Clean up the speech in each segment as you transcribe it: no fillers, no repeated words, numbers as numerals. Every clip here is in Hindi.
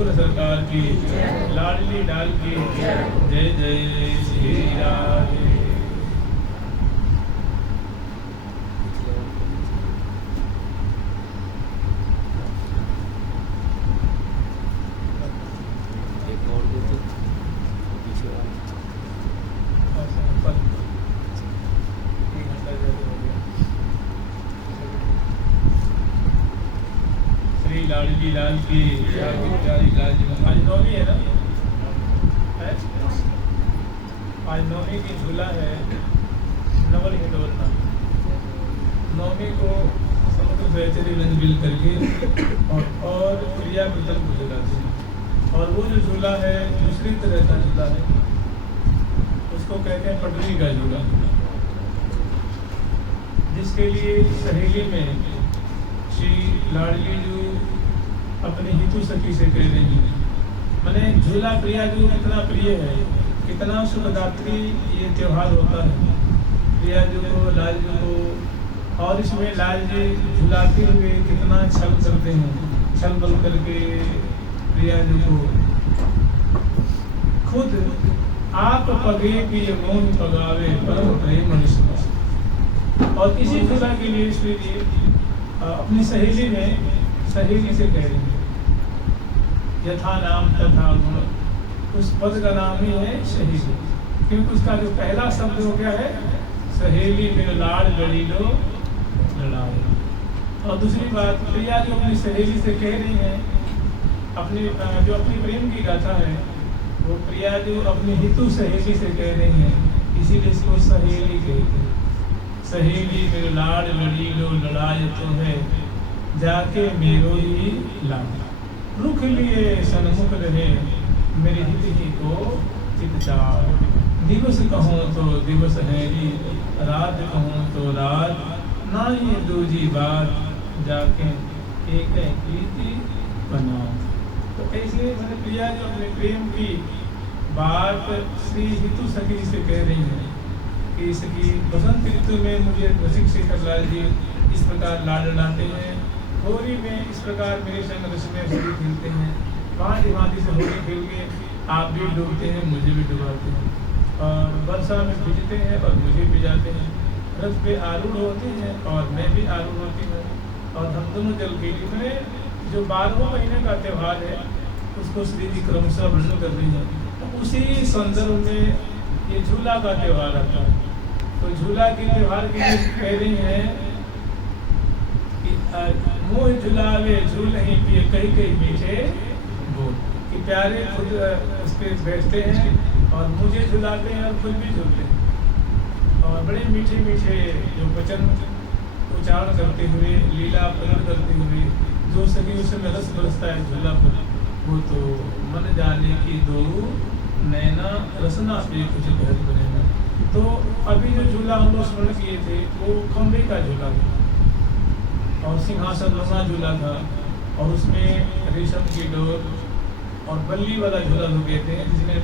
सतगुरु सरकार की, लाडली लाल की जय जय श्री राधे। श्री लाडली लाल की प्यारी लाल जी। आज नौवीं है ना, है? आज नौवीं की झूला है नवल हिंडोलना। नौवीं को समुद्र बेहतरी मिल करके और प्रिया पीतल को झूलाते हैं। और वो जो झूला है दूसरी तरह का झूला है, उसको कहते हैं पटरी का झूला, जिसके लिए सहेली में श्री लाडली जो अपने हितु सखी से कह रही है। मैंने झूला प्रिया जो कितना प्रिय है, कितना सुखदात्री ये त्यौहार होता है प्रिया जी को, लाल जी को। और इसमें लाल जी झुलाते हुए कितना छल करते हैं, छल बल करके प्रिया जी को खुद आप पगे की मौन पगावे परम प्रेम मनुष्य। और इसी झूला के लिए श्री जी अपनी सहेली से कह रही है, यथा नाम तथा गुण। उस पद का नाम ही है सहेली, क्योंकि उसका जो पहला शब्द हो गया है सहेली मेरे लाड़ गड़ी लो लड़ाओ। और दूसरी बात प्रिया जो अपनी सहेली से कह रही है, अपनी जो अपनी प्रेम की गाथा है वो प्रिया जो अपनी हितु सहेली से कह रही है, इसीलिए इसको सहेली कहते हैं। सहेली मेरे लाड़ लड़ी लो लड़ाई तो है, जाके मेरो ही लाड़। रुख लिए सन्मुख रहे मेरे हित ही को चितचार। दिवस कहूँ तो दिवस है ही, रात कहूँ तो रात, ना ये दूजी बात, जाके एक प्रीति बनाओ। तो ऐसे मैंने प्रिया जो अपने प्रेम की बात श्री हितु सखी से कह रही है कि इसकी बसंत ऋतु में मुझे रसिक शेखर लाल जी इस प्रकार लाड़ लड़ाते हैं, होली में इस प्रकार मेरे संग रस में होली खेलते हैं, भांति भांति से होली खेल के आप भी डूबते हैं, मुझे भी डुबाते हैं, और वर्षा में भिजते हैं और मुझे भिजाते हैं, रथ पे आरूढ़ होते हैं और मैं भी आरूढ़ होती हूँ, और हम दोनों जल के लिए मैंने जो 12वें महीने का त्यौहार है उसको श्री जी क्रमशः वर्णन कर रही है। तो उसी संदर्भ में ये झूला का त्यौहार आता है। तो झूला के त्यौहार के लिए कह रही है कि मुँह झुलावे झूल ही पिए कई कई मीठे बोल, कि प्यारे खुद उस पर बैठते हैं और मुझे झुलाते हैं और खुद भी झूलते हैं, और बड़े मीठे मीठे जो वचन उच्चारण करते हुए लीला प्रकट करते हुए जो सभी उसमें रस बरसता है झूला पर, वो तो मन जाने की दो नैना रसना पे कुछ घर बनेगा। तो अभी जो झूला हम लोग स्मरण किए थे वो खंबे का झूला था और सिंहासन नुमा झूला था, और उसमें रेशम की डोर और बल्ली वाला झूला जो कहते हैं, जिसमें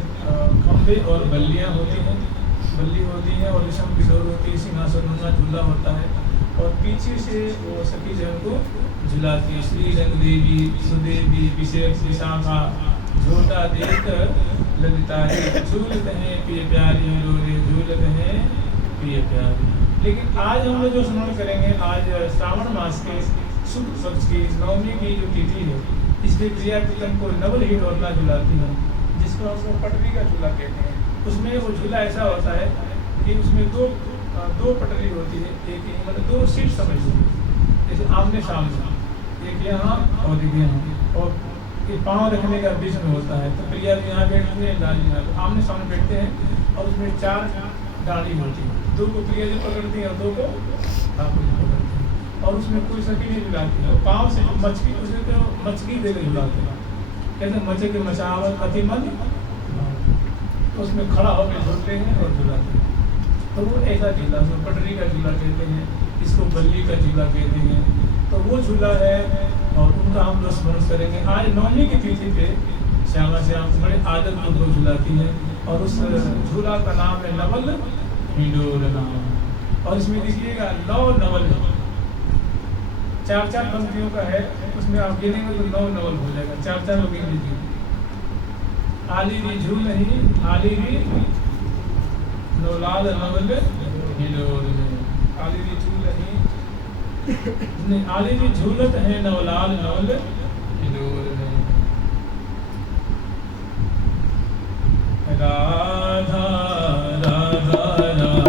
खंबे और बल्लियाँ होती हैं, बल्ली होती है और रेशम की डोर होती है, सिंहासन नुमा झूला होता है, और पीछे से वो सखी जन को झुलाती। श्री रंग देवी सुदेवी विशेष विशाखा झोटा देख ललिता झूलते हैं पिय प्यारी डोरे झूलते हैं पिय प्यारी। लेकिन आज हम लोग जो स्मरण करेंगे, आज श्रावण मास के शुक्ल पक्ष की नवमी की जो तिथि है, इसमें प्रिया प्रीतम को नवल ही डोरना झुलाती है, जिसको हम लोग पटरी का झूला कहते हैं। उसमें वो झूला ऐसा होता है कि उसमें दो पटरी होती है, एक मतलब 2 सीट समझ लो, जैसे आमने सामने, एक यहाँ और एक यहाँ, और ये पाँव रखने का बीच में होता है। तो प्रिया जी यहाँ बैठती है, लाल जी यहाँ आमने सामने बैठते हैं, और उसमें 4 डाली होती है, 2 को प्रिया जी पकड़ती है और 2 को आप पकड़ते हैं, और उसमें कोई सखी नहीं झुलाती है। और पाँव से मचकी, उसे तो मचकी दे कर झुलाते हैं, कहते हैं मचे के मचावल अति मन, उसमें खड़ा होकर झूलते हैं और झुलाते हैं। तो वो ऐसा झूला, उसको पटरी का झूला कहते हैं, इसको बल्ली का झूला कहते हैं। तो वो झूला है और उनका हम लोग स्मरण करेंगे। आज नवमी की तिथि पे श्यामा श्याम बड़े आदर पूर्वक झुलाती है, और उस झूला का नाम है नवल हिंडोलना। और इसमें देखिएगा 9 नवल चार चार पंक्तियों का है, उसमें आप गिनेंगे तो 9 नवल हो जाएगा। चार चार लोग गिन लीजिए। आली रिझू नहीं, आली री नौलाल नवल हिलोर में। आली रिझू नहीं, आली री झूलत है नवलाल नवल हिलोर में। राधा राधा राधा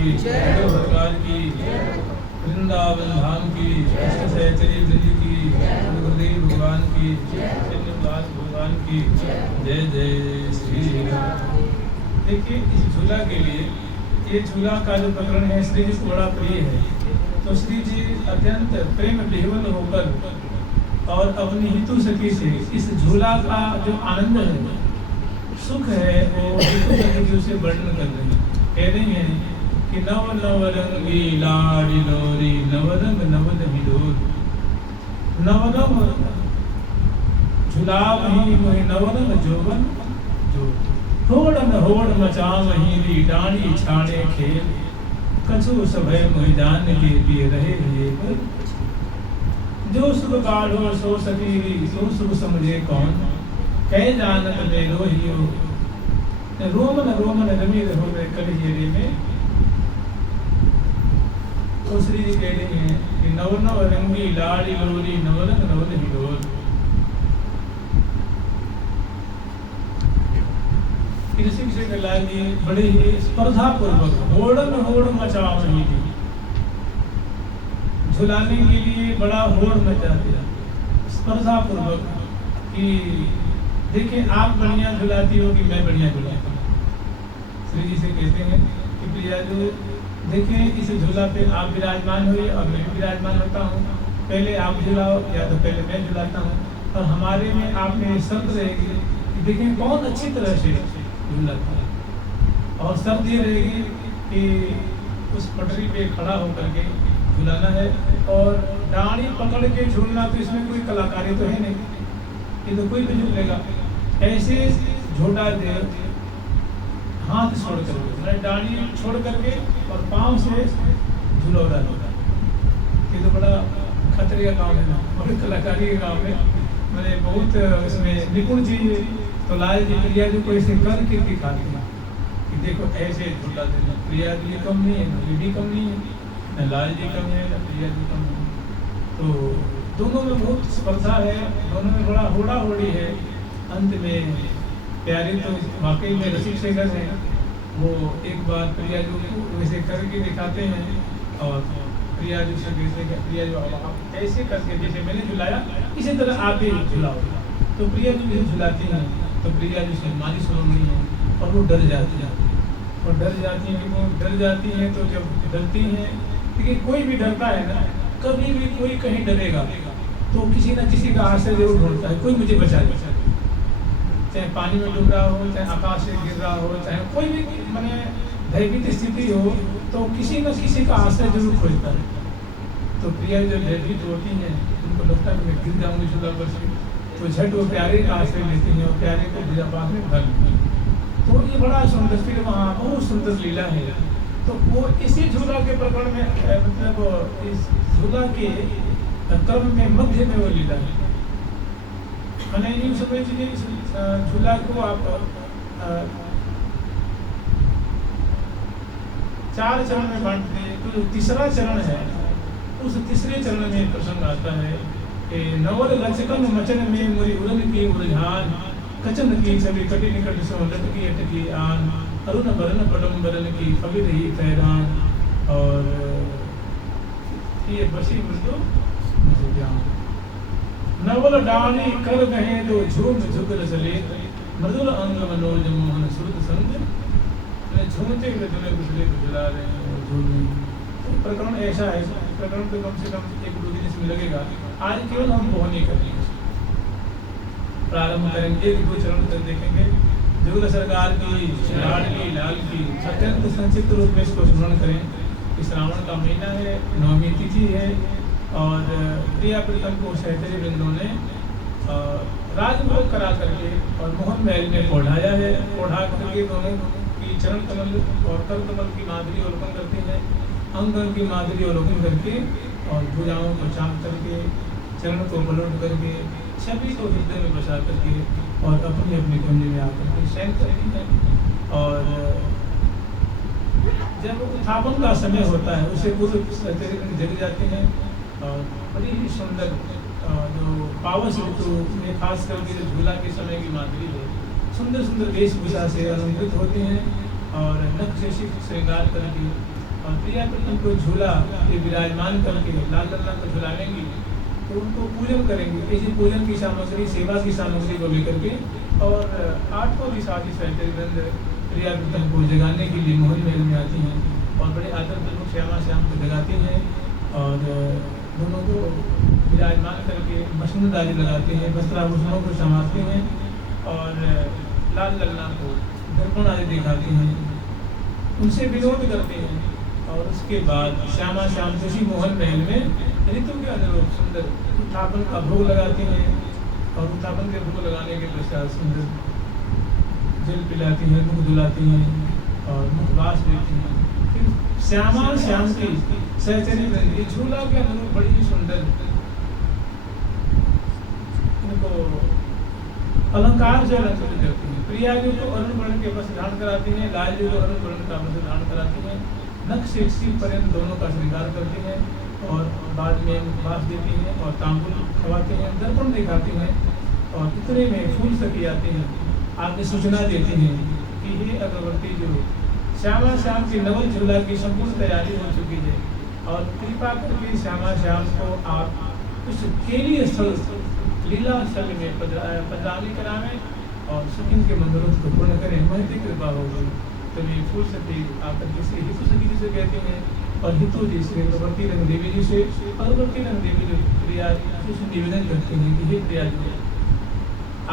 की, भगवान की, वृंदावन धाम की, सहचरी वृंद की, गुरुदेव भगवान की, श्रीनिवास भगवान की, जय जय श्री राम। देखिए इस झूला के लिए, ये झूला का जो प्रकरण है श्री जी को बड़ा प्रिय है। तो श्री जी अत्यंत प्रेम विह्वल होकर और अपनी हितु सखी से इस झूला का जो आनंद है, सुख है, वो हितु सखी से वर्णन कर रहे हैं। कह रही हैं कि नव नव रंगी लाड़ी लोरी, नवरंग नवद हिडोर, नवनव झूला वही मोहि नवरंग जोवन जो, होड़ न होड़ मचाव ही डाणी छाड़े खेल, कछु सभय मोहि जान के पिए रहे ये पर, जो सुख गाढ़ो सो सकी सो सुख समझे कौन, कह जानत ले रोहियो, रोमन रोमन रमी रहो कलहियरे में। तो श्री जी कह रही हैं कि नव नव रंगी लाड़ी लोरी, नवरंग नवद हिडोर। ऋषि से लागी बड़े ही स्पर्धा पूर्वक होड़न होड़ मचाव ही थी, झुलाने के लिए बड़ा होड़ मचा दिया स्पर्धा पूर्वक कि देखिए आप बढ़िया झुलाती हो कि मैं बढ़िया झुलाता हूँ। श्री जी से कहते हैं कि प्रिया जो देखें इस झूला पे आप विराजमान हुए और मैं भी विराजमान होता हूँ, पहले आप झुलाओ या तो पहले मैं झुलाता हूँ, और हमारे में आप में शर्त रहेगी कि देखें कौन अच्छी तरह से झूलाता है, और शर्त ये रहेगी कि उस पटरी पे खड़ा होकर के झुलाना है, और डाणी पकड़ के झूलना, तो इसमें कोई कलाकारी तो है नहीं, ये तो कोई भी झूलेगा। ऐसे झोटा दे हाथ छोड़ करके, डाणी छोड़ करके और पाँव से झुलौरा होगा, ये तो बड़ा खतरे का काम है ना, बड़ी कलाकारी का काम है, मैंने बहुत इसमें निपुण चीज है। तो लाल जी प्रिया जी को ऐसे करके दिखाती है कि देखो ऐसे झूला देना, प्रिया जी कम नहीं है, ये भी कम नहीं है, न लाल जी कम है, न प्रिया जी कम है। तो दोनों में बहुत स्पर्धा है, दोनों में बड़ा होड़ा होड़ी है। अंत में प्यारे तो वाकई में रसिक शेखर हैं, वो एक बार प्रिया जी को वैसे करके दिखाते हैं, और प्रिया जी से कहते हैं प्रिया जी आप ऐसे करके जैसे मैंने झुलाया इसी तरह आप भी झुलाओ। तो प्रिया जी भी झुलाती हैं, तो प्रिया जी सम्मानित शिरोमणि है और वो डर जाती है, और डर जाती हैं। वो डर जाती हैं तो जब डरती हैं, लेकिन कोई भी डरता है ना, कभी भी कोई कहीं डरेगा तो किसी ना किसी का आश्रय जरूर ढूंढता है, कोई मुझे बचा दे, चाहे पानी में डूब रहा हो, चाहे आकाश से गिर रहा हो, चाहे कोई भी मैंने भयभीत स्थिति हो, तो किसी न किसी का आश्रय जरूर खोजता है। तो प्रिया जब भयभीत होती हैं, उनको लगता है कि मैं गिर जाऊंगी झूला पर से, तो झट वो प्यारे का आश्रय लेती हैं और प्यारे को गिरापास में भर लेती हैं। तो ये बड़ा सुंदर, फिर वहाँ बहुत सुंदर लीला है। तो वो इसी झूला के प्रकरण में मतलब इस झूला के क्रम में मध्य में वो लीला है। मैंने यूँ समझ लीजिए झूला को आप 4 चरण में बांटते हैं। तो जो तीसरा चरण है, उस तीसरे चरण में प्रसंग आता है कि नवल लचकन मचन में मुरी उड़न की उलझान, कचन की छवि कटी निकट सो लटकी अटकी आन, अरुण बरन पडम बरन की फगी रही फैरान, और ये बसी मृदु नवल डाली कर गहे तो झूम झुकल चले, मृदुल अंग मनोज मोहन श्रुत संग, झूमते हुए दुल्हे दूसरे को जला रहे हैं और झूम रहे हैं। प्रकरण ऐसा है, प्रकरण तो कम से कम 1-2 दिन इसमें लगेगा। आज केवल हम बोहनी करेंगे, प्रारंभ करेंगे, 1-2 चरण तक देखेंगे। जुगल सरकार की, लाडली लाल की अत्यंत संक्षिप्त रूप में इसको स्मरण करें कि श्रावण का महीना है, 9वीं तिथि है, और प्रिया प्रीतम को सहचरी वृंदों ने राजभोग करा करके और मोहन महल में ओढ़ाया है। ओढ़ा करके दोनों की चरण कमल और कर कमल की माधुरी अवलोकन करते हैं, अंग की माधुरी अवलोकन करके, और भुजाओं को चाप करके, चरण को पलट करके, सभी को हृदय में बसा करके और अपनी अपनी कुंज में आकर के शयन करती है। और जब उत्थापन का समय होता है उसे पूर्व जग जाते हैं, और बड़ी ही सुंदर जो पावस ऋतु में खास करके जो झूला के समय की माधुरी है, सुंदर सुंदर वेशभूषा से अलंकृत होते हैं और नख से श्रृंगार करके और प्रिया तो उनको झूला के विराजमान करके लाल लल्ला को झुलाएंगी, तो उनको पूजन करेंगे। इसी पूजन की सामग्री, सेवा की सामग्री को लेकर के और 8 दिशाजी सहचरीगंध प्रिया को जगाने के लिए मोहन महल में आती हैं और बड़े आदर पूर्वक श्यामा श्याम को जगाती हैं और दोनों को विराजमान करके मसनदारी लगाते हैं, वस्त्राभूषणों को संभालते हैं और लाल लल्ला को दर्पण आदि दिखाते हैं, उनसे विनोद करते हैं और उसके बाद श्यामा श्याम उसी मोहन महल में ऋतु के अनुरूप सुंदर उत्थापन का भोग लगाते हैं और उत्थापन के भोग लगाने के पश्चात सुंदर जल पिलाती हैं, मुख धुलाती हैं और मुखवास देती हैं। फिर श्यामा श्याम की सहचरी झूला के अनुरूप बड़ी ही सुंदर इनको अलंकार से अलंकृत करती हैं। प्रिया जी को अरुण वर्ण के वस्त्र धारण कराती हैं, लाल जी को अरुण वर्ण का वस्त्र धारण कराती हैं, नख से सिर पर्यंत दोनों का श्रृंगार करती हैं और बाद में मुखवास देती हैं और तांबुल खवाते हैं, दर्पण दिखाती हैं और इतने में फूल सकी आते हैं, आपने सूचना देती हैं कि ये अगरबत्ती जो श्यामा श्याम की नवल झूला की संपूर्ण तैयारी हो चुकी है और कृपा करके श्यामा श्याम को आप उस केली स्थल लीला स्थल में पधरानी करावें और सुखिन के मनोरथ को पूर्ण करें, महती कृपा होगी। तो ये फूल सती आकर किसी हितु सती जी से कहते हैं और हितु जी से अगरबत्ती रंग देवी जी से अगरबत्ती रंग देवी जी प्रिया जी से निवेदन करते हैं कि हे प्रिया जी,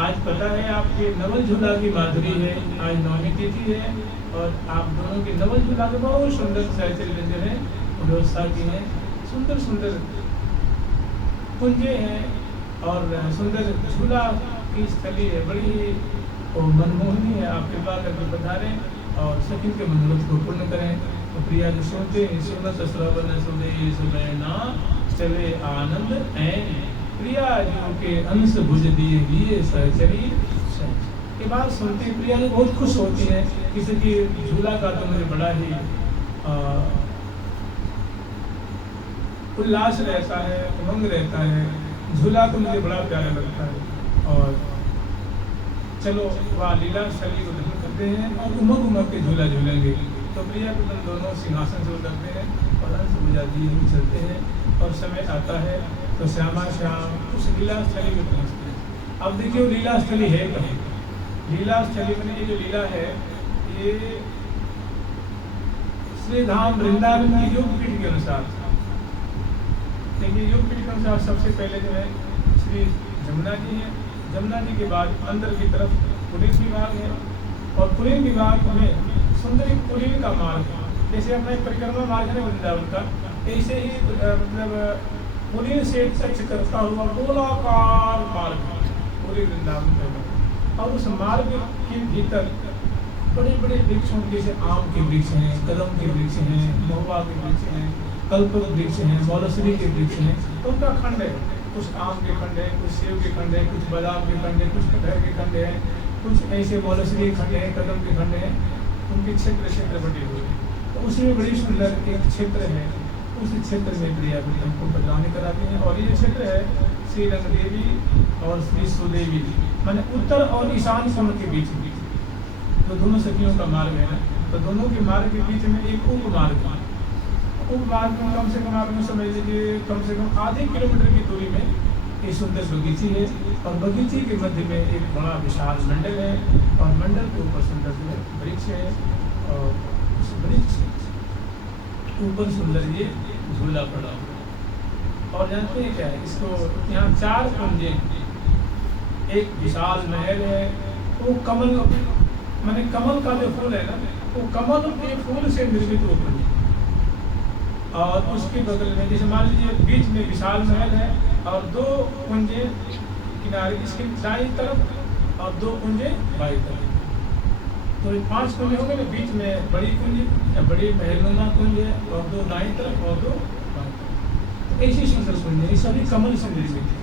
आज पता है आपके नवल झूला की माधुरी है, आज नवमी तिथि है और आप दोनों के नवल झूला के बहुत सुंदर सहचर्य व्यंजन है व्यवस्था की है, सुंदर सुंदर कुंजे हैं और सुंदर झूला की स्थली है, बड़ी मनमोहनी है। आप कृपा करके पधारें और सखी के मनोरथ को पूर्ण करें। तो प्रिया जो सुनते हैं सुनत श्रवण सुने सुनैना चले आनंद ऐन प्रिया जो के अंश भुज दिए लिए सहचरी के बाद सुनते प्रिया जो बहुत खुश होती है, किसी की झूला का तो मुझे बड़ा ही उल्लास रहता है, उमंग रहता है, झूला तो मुझे बड़ा प्यारा लगता है और चलो वह लीला शैली को दर्शन करते हैं और उमंग उमंग के झूला झूलेंगे। तो प्रिया को दोनों सिंहासन से उतरते हैं और अंश बुझा दिए हुए चलते हैं और समय आता है तो श्यामा श्याम उस लीला स्थली में पहुँचते हैं। अब देखिए वो लीला स्थली है कहीं, लीला स्थली में ये जो लीला है ये श्री धाम वृंदावन की योग पीठ के अनुसार, देखिए योग पीठ के अनुसार सबसे पहले जो है श्री जमुना जी है, जमुना जी के बाद अंदर की तरफ पुलिन विभाग है और पुलिन विभाग में सुंदर एक पुलिन का मार्ग है, जैसे अपना एक परिक्रमा मार्ग है वृंदावन का, ऐसे ही मतलब पुलिन से टच करता हुआ गोलाकार मार्ग पूरे वृंदावन में और उस मार्ग के भीतर बड़े बड़े वृक्षों जैसे आम के वृक्ष हैं, कदम के वृक्ष हैं, महुआ के वृक्ष हैं, कल्प वृक्ष हैं, मौलसरी के वृक्ष हैं, तो उनका खंड है, कुछ आम के खंड है, कुछ सेब के खंड है, कुछ बादाम के खंड है, कुछ कटहल के खंड है, कुछ ऐसे मौलसरी के खंड है, कदम के खंड है, उनके क्षेत्र क्षेत्र बटे हुए हैं। तो उसी में बड़ी सुंदर एक क्षेत्र है, उस क्षेत्र में प्रिया को हमको बदलाने कराते हैं और ये क्षेत्र है श्री रंग देवी और श्री सुदेवी माने उत्तर और ईशान कोण के बीच में तो दोनों सखियों का मार्ग है ना, तो दोनों के मार्ग के बीच में एक उपमार्ग है। उपमार्ग में कम से कम आप समझ लीजिए कम से कम आधे किलोमीटर की दूरी में एक सुंदर बगीची है और बगीची के मध्य में एक बड़ा विशाल मंडल है और मंडल के ऊपर सुंदर वृक्ष है और उस वृक्ष ऊपर सुंदर ये झूला पड़ा और जानते हैं क्या है इसको, यहाँ 4 कुंजे, एक विशाल महल है, वो कमल माने कमल का जो फूल है ना वो कमल के फूल से निर्मित वो कुंज और उसके बगल में जैसे मान लीजिए बीच में विशाल महल है और 2 कुंजे किनारे इसके दाईं तरफ और 2 कुंजे बाईं तरफ, तो 5 कुंज होंगे ना, बीच में बड़ी कुंज या बड़ी महलनुमा कुंज है और 2 दाईं तरफ और 2 बाईं तरफ, तो ऐसी सुंदर कुंज है। सभी कमल से निर्मित है,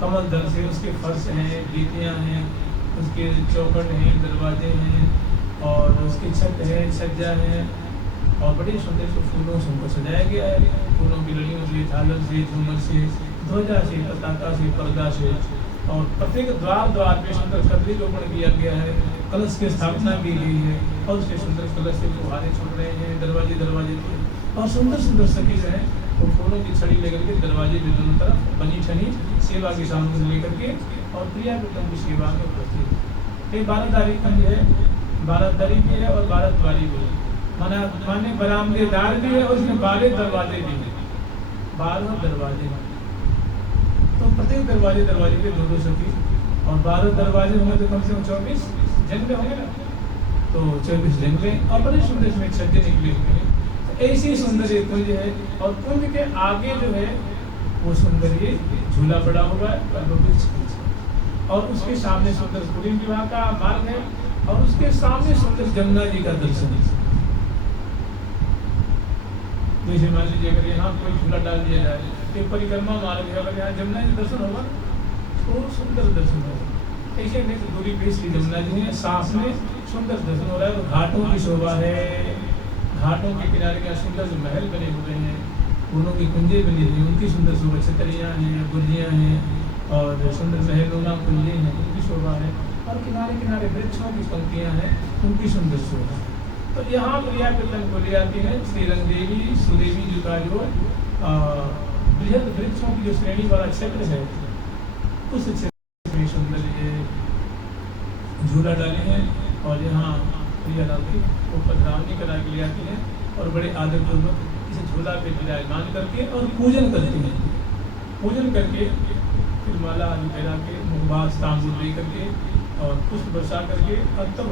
कमल दल से उसके फर्श हैं, गीतियाँ हैं, उसके चौखट हैं, दरवाजे हैं और उसकी छत है, सज्जा है और बड़े सुंदर से फूलों से उनको सजाया गया है, फूलों की लड़ियों से, झालर से, झूमर से, ध्वजा से, पताका से, पर्दा से और प्रत्येक द्वार द्वार पे सुंदर कदली रोपण किया गया है, कलश की स्थापना की गई है और उसके सुंदर कलश से फुहारे छूट रहे हैं दरवाजे दरवाजे पे। और सुंदर सुंदर सखी जो है वो फूलों की छड़ी लेकर के दरवाजे पे दोनों तरफ बनी ठनी सेवा की सामग्री लेकर के और प्रिया प्रीतम की सेवा में उपस्थित। एक 12 तारीख का जो है 12 दरी भी है और 12 द्वारी भी है, माने बरामदेदार भी है और उसमें 12 दरवाजे भी है, 12 दरवाजे। तो प्रत्येक दरवाजे दरवाजे पे 2-2 सखी और 12 दरवाजे होंगे तो कम से कम 24 जंगले होंगे ना, तो 24 जंगले और बड़े सुंदर इसमें छज्जे निकले हुए हैं। तो ऐसी सुंदर ये कुंज है और कुंज के आगे जो है वो सुंदर ये झूला पड़ा हुआ है कल्पवृक्ष और उसके सामने सुंदर पुरीम विवाह का मार्ग है और उसके सामने सुंदर जमुना जी का दर्शन है। जैसे मान लीजिए अगर यहाँ कोई झूला डाल दिया जाए तो परिक्रमा मार्ग है, अगर यहाँ जमुना जी दर्शन होगा तो सुंदर दर्शन होगा। ऐसे नहीं तो दूरी पे श्री जमुना जी है, साथ में सुंदर दर्शन हो रहा है। घाटों की शोभा है, घाटों के किनारे के सुंदर जो महल बने हुए हैं, फूलों की कुंजें बनी हुई उनकी सुंदर शोभा, छतरियाँ हैं, गुर्जियाँ हैं और सुंदर महलों कुंजें हैं उनकी शोभा है और किनारे किनारे वृक्षों की पंक्तियाँ हैं उनकी सुंदर शोभा। तो यहाँ प्रिया प्रीतम को ले आती है श्री रंगदेवी सुदेवी जी का जो बृहद वृक्षों की जो श्रेणी वाला क्षेत्र है उस क्षेत्र में सुंदर ये झूला डाले हैं और यहाँ प्रिया लाल की वो पधरावनी करा के ले आती है और बड़े आदरपूर्वक इसे झूला पे विराजमान करके और पूजन करती हैं। पूजन करके फिर माला आदि पहना के मुखबाज तांबूल दे करके और पुष्प बरसा करके और तब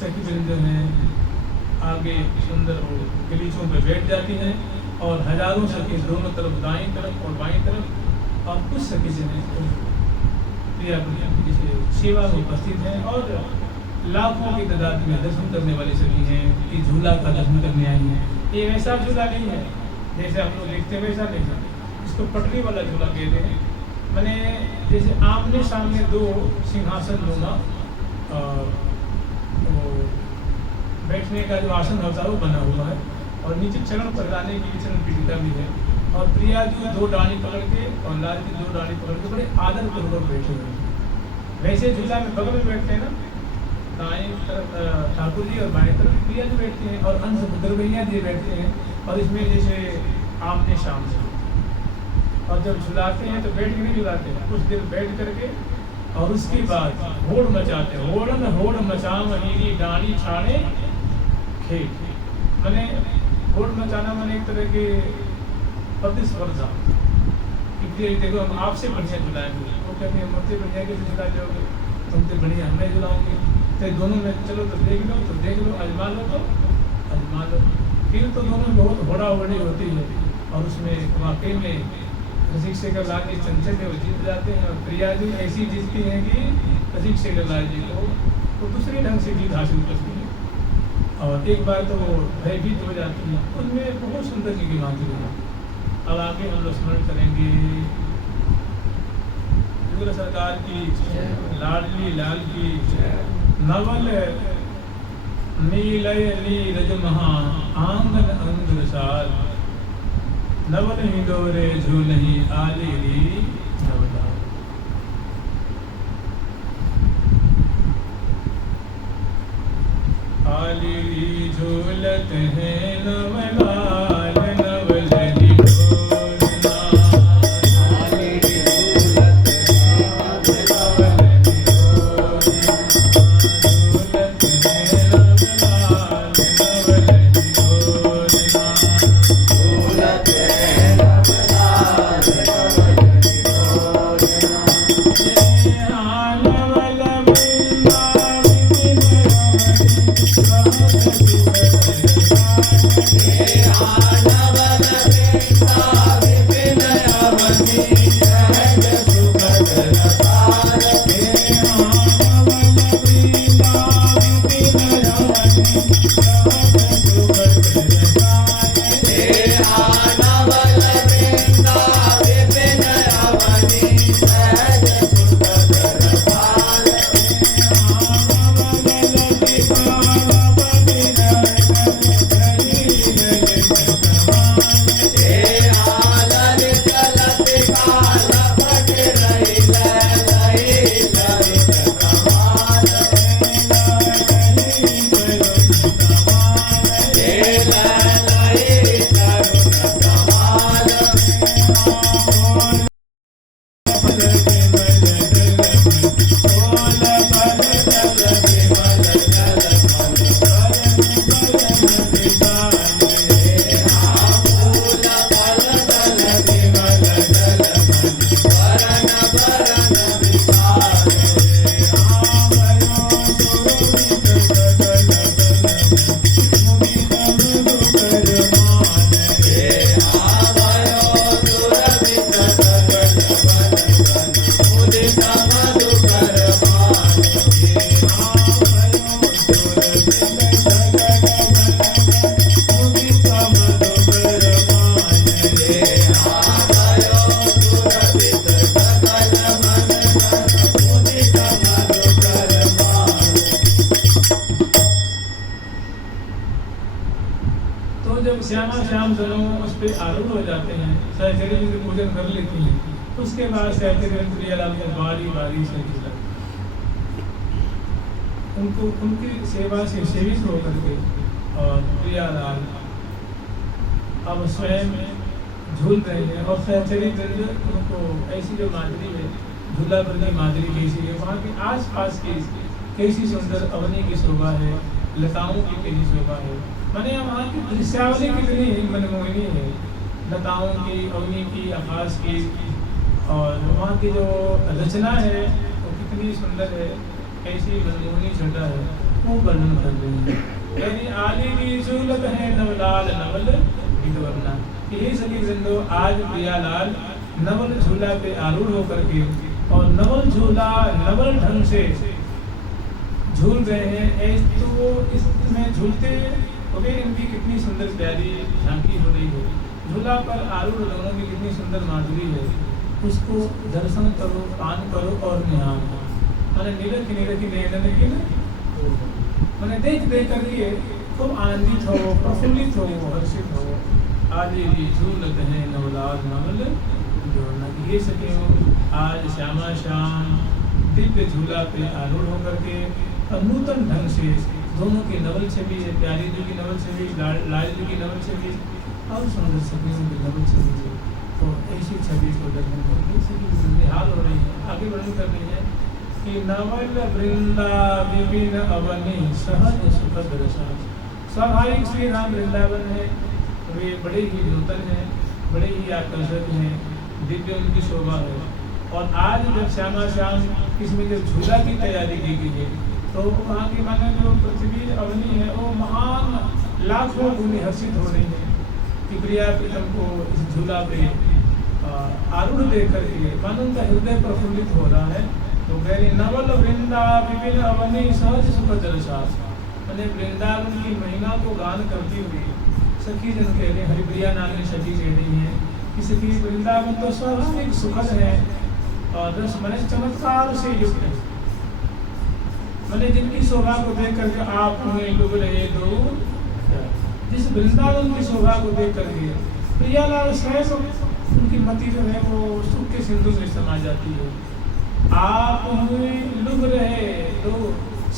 सखी वृंद हैं आगे सुंदर वो गलीचों पे बैठ जाती हैं और हजारों सखी दोनों तरफ दाईं तरफ और बाईं तरफ और कुछ सखी जो है प्रिया की सेवा में उपस्थित हैं और लाखों की तादाद में दर्शन करने वाली सखी हैं कि झूला का दर्शन करने आई हैं। ये वैसा झूला नहीं है जैसे हम लोग देखते हैं, वैसा नहीं है, इसको पटरी वाला झूला कहते हैं। मैंने जैसे आमने सामने 2 सिंहासन नुमा तो बैठने का जो आसन होता है वो बना हुआ है और नीचे चरण पकड़ाने की चरण पीठिका भी है और प्रिया जी 2 डाली पकड़ के और लाल जी 2 डाली पकड़ के बड़े आदर पूर्वक बैठे हुए हैं। वैसे झूला में बगल में बैठते हैं ना, दाएं तरफ ठाकुर जी और बाएं तरफ प्रिया जी बैठते हैं और अंश पुत्र भैया जी बैठते हैं और इसमें जैसे आमने सामने और जब झुलाते हैं तो बैठ के नहीं झुलाते हैं, कुछ देर बैठ करके और उसके बाद होड़ मचाते हैं। होड़न होड़ मचाम हीरी डाली छाड़े खेत, मैंने होड़ मचाना मैंने एक तरह के प्रतिस्पर्धा कि देखो हम आपसे बढ़िया झुलाएंगे, वो कहते हैं मुझसे बढ़िया कैसे झुला जाओगे, तुमसे बढ़िया हम नहीं झुलाओगे, तो दोनों में चलो तो देख लो आजमा लो तो आजमा लो। फिर तो दोनों बहुत होड़ा होड़ी होती है और उसमें वाकई में रसिक शेखर लाल जी चंचल है वो जीत जाते हैं और प्रिया जी ऐसी जीतती हैं कि रसिक शेखर लाल जी को तो दूसरे ढंग से जीत हासिल करती है और एक बार तो वो भयभीत हो जाती है। उनमें बहुत सुंदर जी की मांग है। अब आगे हम लोग स्मरण करेंगे युगल सरकार की, लाडली लाल की। नवल नीलय नीरज महा आंगन अंग साल, नवल हिंदोरे झूलही आली नवला। आली झूलत है नवलाल नवल हिंदोरना, आली झूलत है नवलाल हिंदोरना, झूलत है नवलाल नवल हिंदोरना, झूलत Yeah. श्यामा श्याम दोनों उस पर आरूढ़ हो जाते हैं, सहचरी जी के पूजन कर लेती हैं, उसके बाद सहचरी प्रियालाल को बारी बारी से उनको उनकी सेवा से सेवित होकर के और प्रियालाल अब स्वयं झूल रहे हैं। और सहचरी उनको ऐसी जो माधुरी है, झूला पर की माधुरी कैसी है, वहाँ के आस पास की कैसी सुंदर अवनी की शोभा है, लताओं की कैसी शोभा है, माने वहाँ की दृश्यावली कितनी मनमोहिनी है, लताओं की, अवनी की, आकाश की, और वहाँ की जो रचना है वो कितनी सुंदर है, कैसी मनमोहनी छटा है, वो वर्णन कर रहे हैं। यानी आली की झूलत है नवलाल नवल विधवरना, यही सभी वृंदो आज प्रियालाल नवल झूला पे आरूढ़ होकर के और नवल झूला नवल ढंग से झूल रहे हैं। तो इसमें झूलते हुए इनकी कितनी सुंदर प्यारी झांकी हो रही है, झूला पर आरूढ़ दोनों की कितनी सुंदर माधुरी है, उसको दर्शन करो, पान करो और निहार मैंने नीरज की नैनन मैंने देख देख करके खूब आनंदित हो, प्रफुल्लित हो, हर्षित हो। आदि झूलत है नवलाल नवल ये सके आज श्यामा श्याम दिव्य झूला पे आरूढ़ होकर के नूतन ढंग से दोनों की नवल छवि है, प्यारी जी की नवल छवि, लाल जी की नवल छवि और सुंदर सखियों की नवल छवि है। तो ऐसी छवि को दर्शन करके निहाल हो रही है। आगे वर्णन कर रही है कि नवल वृंदा विपिन अवनी सहज सुखद रसा। स्वाभाविक श्री राम वृंदावन है, वे बड़े ही नूतन हैं, बड़े ही आकर्षक हैं, दिव्य उनकी शोभा है। और आज जब श्यामा श्याम इसमें जब झूला की तैयारी की गई है तो वहाँ की माने जो पृथ्वी अवनी है वो महान लाखों गुनी हर्षित हो रही है कि प्रिया प्रीतम को इस झूला पे आरूढ़ देख करके मन उनका हृदय प्रफुल्लित हो रहा है। तो कह रही नवल वृंदा विपिन अवनी सहज सुखद रसा, मैंने वृंदावन की महिमा को गान करती हुई सखी जन कह रहे हरिप्रिया नाम की सखी कह रही है कि सखी वृंदावन तो स्वाभाविक सुखद है और रस मैंने चमत्कार से युक्त है, मैंने जिनकी शोभा को देख करके आप उन्हें डूब रहे दो, जिस वृंदावन की शोभा को देख करके प्रियालाल स्वयं उनकी मति जो है वो सुख के सिंधु में समा जाती है। आप उन्हें डूब रहे तो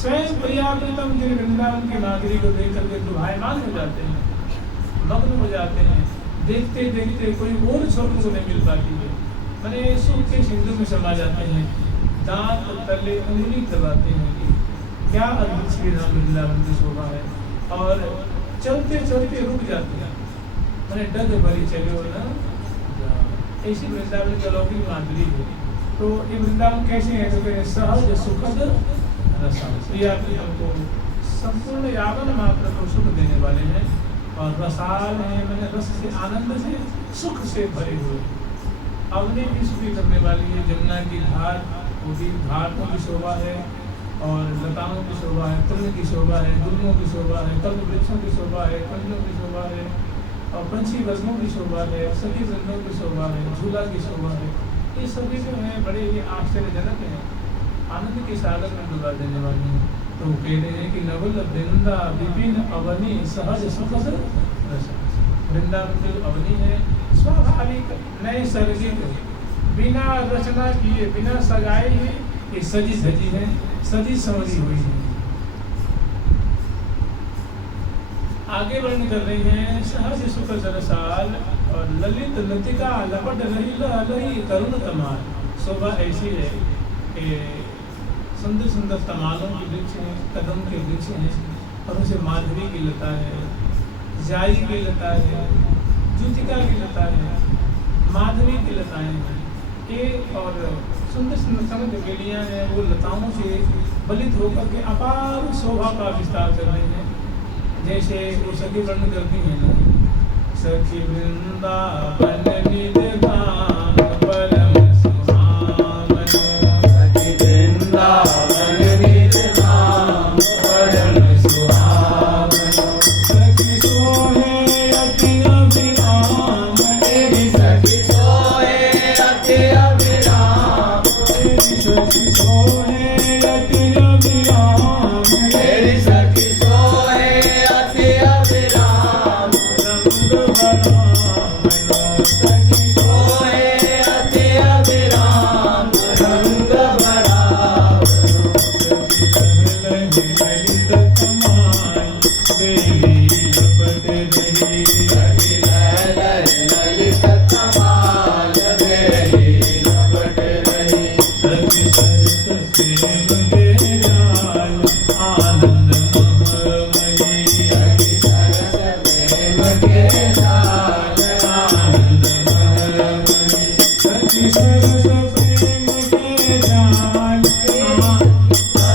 स्वयं प्रिया प्रीतम जिन वृंदावन की माधुरी को देख करके दुभायमान हो जाते हैं, मग्न हो जाते हैं, देखते देखते कोई और छोड़ को नहीं मिल पाती है, मैंने सुख के सिंधु में समा जाते हैं, दांत तले उंगली दबाते हैं कि क्या अद्भुत श्री राम वृंदावन की शोभा है। और चलते चलते रुक जाते हैं, मैंने डग भरी चले हो ना, ऐसी वृंदावन की अलौकिक माधुरी है। तो ये वृंदावन कैसे है तो कहते सहज सुखद रसा, प्रिया प्रीतम को संपूर्ण यावन मात्र को सुख देने वाले हैं और रसाल हैं, मैंने रस से आनंद से सुख से भरे हुए। अवनी भी सुखी करने वाली है, जमुना की घाट वो भी घाटों की शोभा है और लताओं की शोभा है, तृण की शोभा है, गुलमों की शोभा है, कल्प वृक्षों की शोभा है, कंजों की शोभा है और पंछी वर्गों की शोभा है, सभी वृंदों की शोभा है, झूला की शोभा है। ये सभी जो है बड़े ही आश्चर्यजनक हैं, आनंद के सागर में डुबा देने वाली हैं। तो कह रहे हैं कि नवल वृंदा विपिन अवनी सहज सुखद रसा, वृंदावन जो अवनी है स्वाभाविक नए सर्जित बिना रचना किए बिना सजाए ही ये सजी धजी है, सजी समझी हुई है। आगे वर्णन कर रही हैं सहज सुख सरसाल और ललित लतिका लपट रही लही करुण तमाल। शोभा ऐसी है कि सुंदर सुंदर तमालों के वृक्ष हैं, कदम के वृक्ष हैं और उसे माधुरी की लता है, जाई की लता है, जूतिका की लता है, माधुरी की लताएं हैं ये और सुंदर सुंदर समझ बेलियाँ हैं, वो लताओं से बलित होकर के अपार शोभा का विस्तार कर रही हैं। जैसे वो सखी वर्णन करती हैं ना, सखी वृंदावन निज धाम परम सुहावन, सखी वृंदावन निज धाम परम सुहावन, सखी सोहे अति अभिराम, मेरी सखी सोहे अति अभिराम, मेरी सखी सोहे अति अभिराम, मेरी सखी सोहे अति अभिराम, ललित कमाल बेली लपट रही सखी ललित कमाल बेली लपट रही सखी सरस प्रेम के जाल आनंद महमयी सखी सरस प्रेम के जाल आनंद महमयी सखी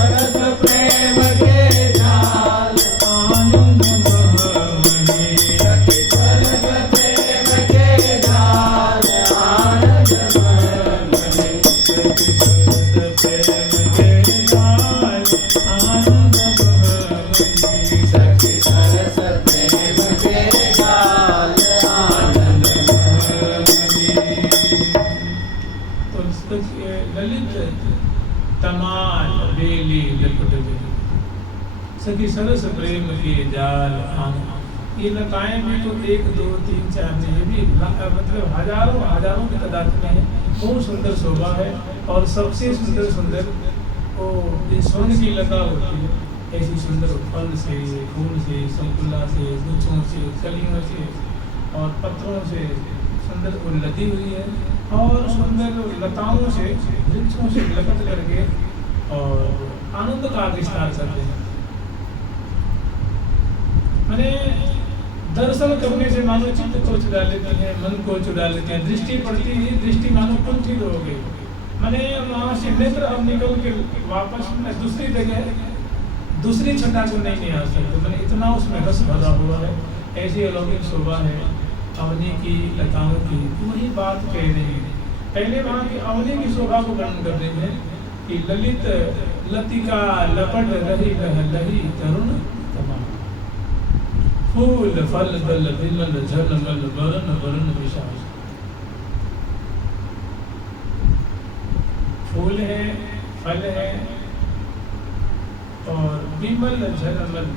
सरस प्रेम के जाल सरस प्रेम के जाल आनंद महमयी सखी सरस प्रेम के जाल आनंद महमयी सखी सरस प्रेम के जाल आनंद महमयी सखी सरस प्रेम के जाल आनंद महमयी। तो ललित तमाल बेली लपट रही सखी सरस प्रेम के जाल आनंद। ये लताएं भी तो 1 2 3 4 में ये भी मतलब हजारों हजारों की तादाद में है। बहुत सुंदर शोभा है और सबसे सुंदर सुंदर वो ये स्वर्ण की लता होती है, ऐसी सुंदर फल से फूल से संकुला से गुच्छों से कलियों से और पत्रों से सुंदर वो लदी हुई है और सुंदर लताओं से वृक्षों से लपट करके और आनंद का विस्तार करते हैं। मैंने दर्शन करने से मानो चित्त को चुरा लेते हैं, मन को चुरा लेते हैं। दृष्टि पड़ती ही दृष्टि मानो कुंठित हो गई। मैंने वहाँ से नेत्र अब निकल के वापस दूसरी जगह दूसरी छटा को नहीं आ सकते। मैंने इतना उसमें रस भरा हुआ है, ऐसी अलौकिक शोभा है अवनी की लताओं की। वही बात कह रही है। पहले वहाँ की अवनी की शोभा को वर्णन कर रही है कि ललित लतिका लपट रही लही तरुण तमाम फूल फल दल विमल झलमल वरण वरण विशाल। फूल है, फल है और विमल झलमल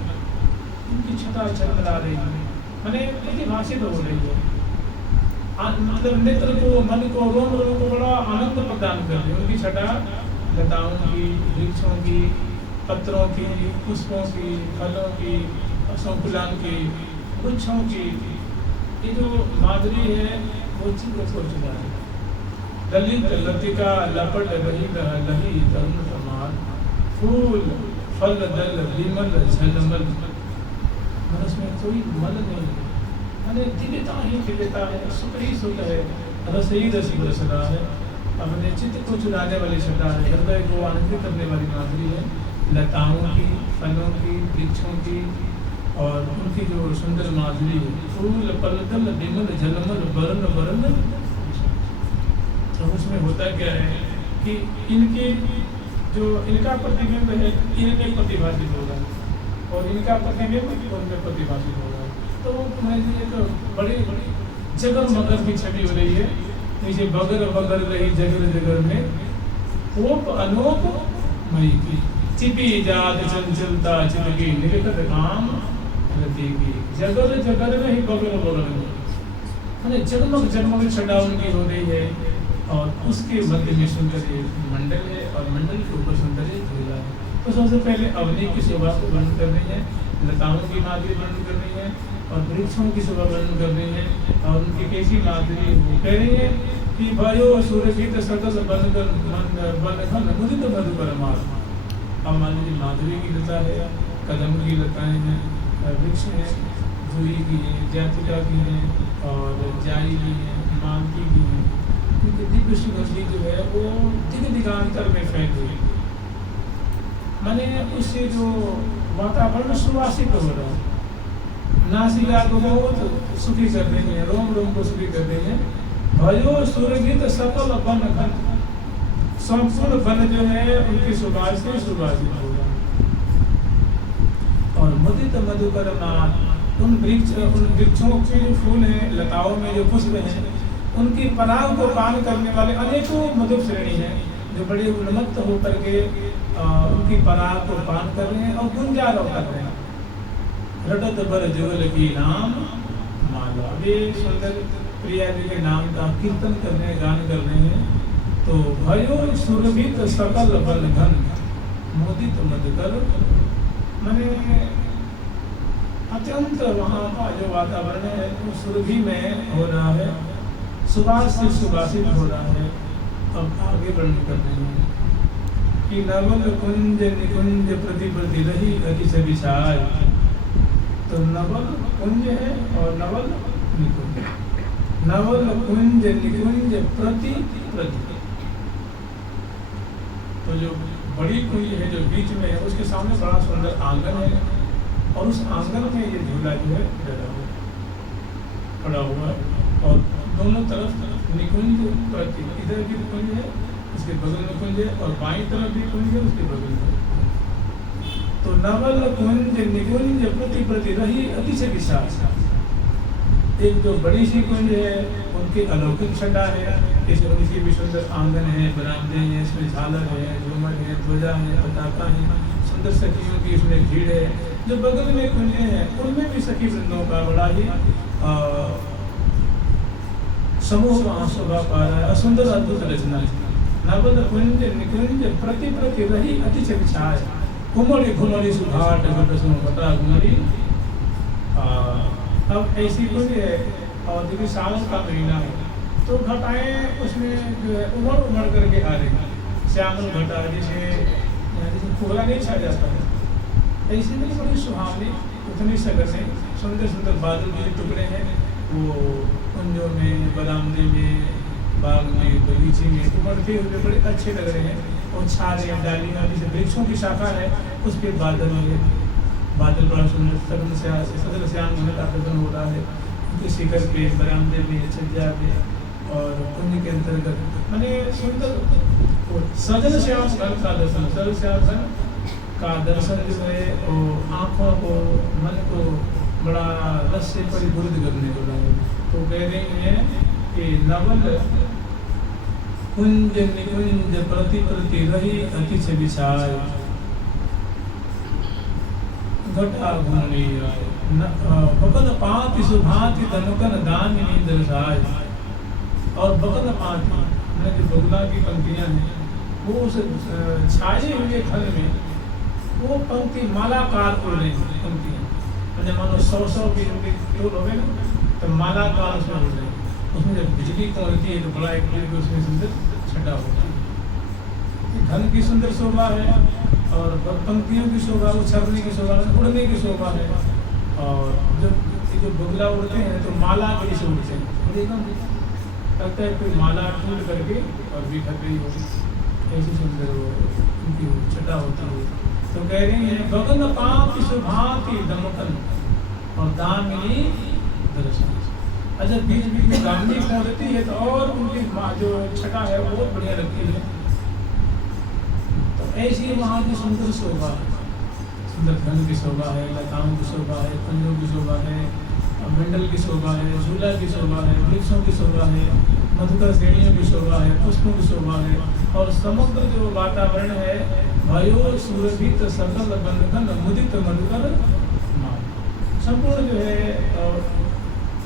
उनकी छटा चमका रही है। मैंने प्रतिभाषित हो रही है। मतलब नेत्र को, मन को, रोम रोम को बड़ा आनंद प्रदान कर रही है। उनकी छटा लताओं की, वृक्षों की, पत्रों की, पुष्पों की, फलों की, संकुलान की, वृक्षों की, ये जो माधुरी है वो चित्त को चुरा है। ललित लतिका लपट रही लही तरुण तमाल फूल फल दल विमल झलमल। मनुष्य में कोई मल नहीं है, मैंने दिव्यता ही दिव्यता है, सुख ही सुख है, रस ही रस रहा है। अपने चित्त को चुराने वाली छटा है, हृदय को आनंदित करने वाली माधुरी है। लताओं की, फलों की, वृक्षों की और उनकी जो सुंदर माधुरी है। फूल फल दल विमल झलमल वर्ण वर्ण। तो उसमें होता क्या है कि इनके जो इनका प्रतिबिंब है इनमें प्रतिभाषित होगा और इनका प्रतिबिंब उनमें प्रतिभाषित होगा। तो एक बड़ी जगर मगर की छवि हो रही है। नीचे बगर बगर रही जगर जगर में कोप अनोप मई की चिपी जात चंचलता चिपकी निरखत काम रति की। जगर जगर में ही बगर बगर में मैंने जगमग जगमग छटा उनकी हो रही है और उसके मध्य में सुंदर मंडल है और मंडल के ऊपर सुंदर झूला है। तो सबसे पहले अवनी की शोभा को वर्णन कर रही है, लताओं की माधुरी वर्णन कर रही है और वृक्षों की शोभा वर्णन कर रही है और उनकी कैसी माधुरी कह रही है कि भयो सूर्यगीत सकल बनकर बनघन मुदित मधुकर मार। अब मान लीजिए माधुरी की लता है, कदम की लताएं हैं, वृक्ष है, जूही की है, जातिका की है और जाई की है, मालती की है। दिव्य सुगंधी जो है वो दिव्य दिगांतर में फैल गई। मैंने उससे जो वातावरण सुवासित हो रहा है, नासिका को बहुत सुखी कर रही है, रोम रोम को सुखी कर रही है। भयो सूर्यगीत सकल बन घन, संपूर्ण वन जो है उनकी सुभाष से सुभाषित होगा। और मुदित मधुकर नाथ, उन वृक्षों के जो फूल हैं, लताओं में जो पुष्प हैं, उनकी पराग को पान करने वाले अनेकों मधुर श्रेणी हैं जो बड़े उन्मत्त होकर के उनकी पराग को पान कर रहे हैं और गुंजारों कर रहे हैं। रटत बर जुगल की नाम माला, वे सुंदर प्रिया जी के नाम का कीर्तन कर रहे हैं, गान कर रहे हैं। तो भयो सुरभित सकल बल घन, मोदित मधुकर मैंने अत्यंत वहाँ का जो वातावरण है वो सुरभि में हो रहा है, सुभाष से सुभाषित हो रहा है। अब आगे वर्णन कर रहे हैं कि नवल कुंज निकुंज प्रति प्रति रही अति से विचार। तो नवल कुंज है और नवल निकुंज, नवल कुंज निकुंज प्रति प्रति। तो जो बड़ी कुंज है जो बीच में है उसके सामने बड़ा सुंदर आंगन है और उस आंगन में ये झूला जो है डला हुआ पड़ा हुआ है और दोनों तरफ निकुंज प्रति, इधर भी कुंज है उसके बगल में कुंज है और बाईं तरफ भी कुंज है उसके बगल में। तो नवल कुंज निकुंज प्रति प्रति रही अति से विशाल। एक जो बड़ी सी कुंज है उनकी अलौकिक छटा है, जैसे उनकी भी सुंदर आंगन है, बरामदे हैं, इसमें झालर है, झूमर है, ध्वजा है, पताका है, सुंदर सखियों की इसमें भीड़ है। जो बगल में कुंजें हैं उनमें भी सखी वृंदों का बड़ा ही समूह वहाँ शोभा पा रहा है, सुंदर अद्भुत रचना है। नवल कुंज निकुंज प्रति प्रति रही अति से विशाल। घुमड़ी घुमड़ी सुघाट बटा घुमड़ी। अब ऐसी कुंज है और देखिए सावन का महीना है तो घटाएं उसमें जो है उमड़ उमड़ करके आ रही है। श्यामल घटा जैसे कोहरा नहीं छा जाता है ऐसे में बड़ी सुहावनी उतनी सगने सुंदर सुंदर बादल के टुकड़े हैं वो कुंजों में, बरामदे में, बाग में, बगीचे में उमड़ते हुए बड़े अच्छे लग रहे हैं। और छाले डालियाँ जैसे वृक्षों की शाखा है उस पर बादल है, बादल बड़ा सुंदर सदर श्याम होने का आकर्षण हो रहा है। उनके शिखर पे, बरामदे में, छज्जा पे और कुंज के अंतर्गत मैंने सुंदर सजन श्याम घर का दर्शन, सजन श्याम घर का दर्शन जो है वो आँखों को, मन को बड़ा रस से परिपूरित करने को लगे। तो कह रही हैं कि नवल कुंज निकुंज प्रति प्रति रही अति से विशाल। घटा घूमनी बकन पाति सुभाति दमकन दामिनी दर्शाय। और बकन पाति मतलब बगुला की पंक्तियां हैं वो उस छाए हुए फल में वो पंक्ति मालाकार उड़ रही है। पंक्तियां मैंने मानो 100 की उनकी टोल हो गए तो मालाकार उसमें उड़ रही है। उसमें जब बिजली पहुंचती है तो बड़ा एक उसमें सुंदर छटा होता है। धन की सुंदर शोभा है और पंक्तियों की शोभा, उछलने की शोभा, उड़ने की शोभा है। और जो बगुला उड़ते हैं तो माला के से उड़ते हैं, लगता है कोई माला टूट करके और बिखर गई होगी, ऐसी सुंदर उनकी छटा होती है। तो कह रही है गगन पापि सुभाति दमकन और दामिनी दर्शन। अच्छा बीच बीच में दामिनी पहुंचती है तो और उनकी जो छटा है वो बहुत बढ़िया लगती है। तो ऐसी वहाँ की सुंदर शोभा, सुंदर धन की शोभा है, लताओं की शोभा है, कुंजों की शोभा है, मंडल की शोभा है, झूला की शोभा है, वृक्षों की शोभा है, मधुकर श्रेणियों की शोभा है, पुष्पों की शोभा है। और समग्र जो वातावरण है भयो सुरभित सकल बंधन मुदित मधुकर संपूर्ण जो है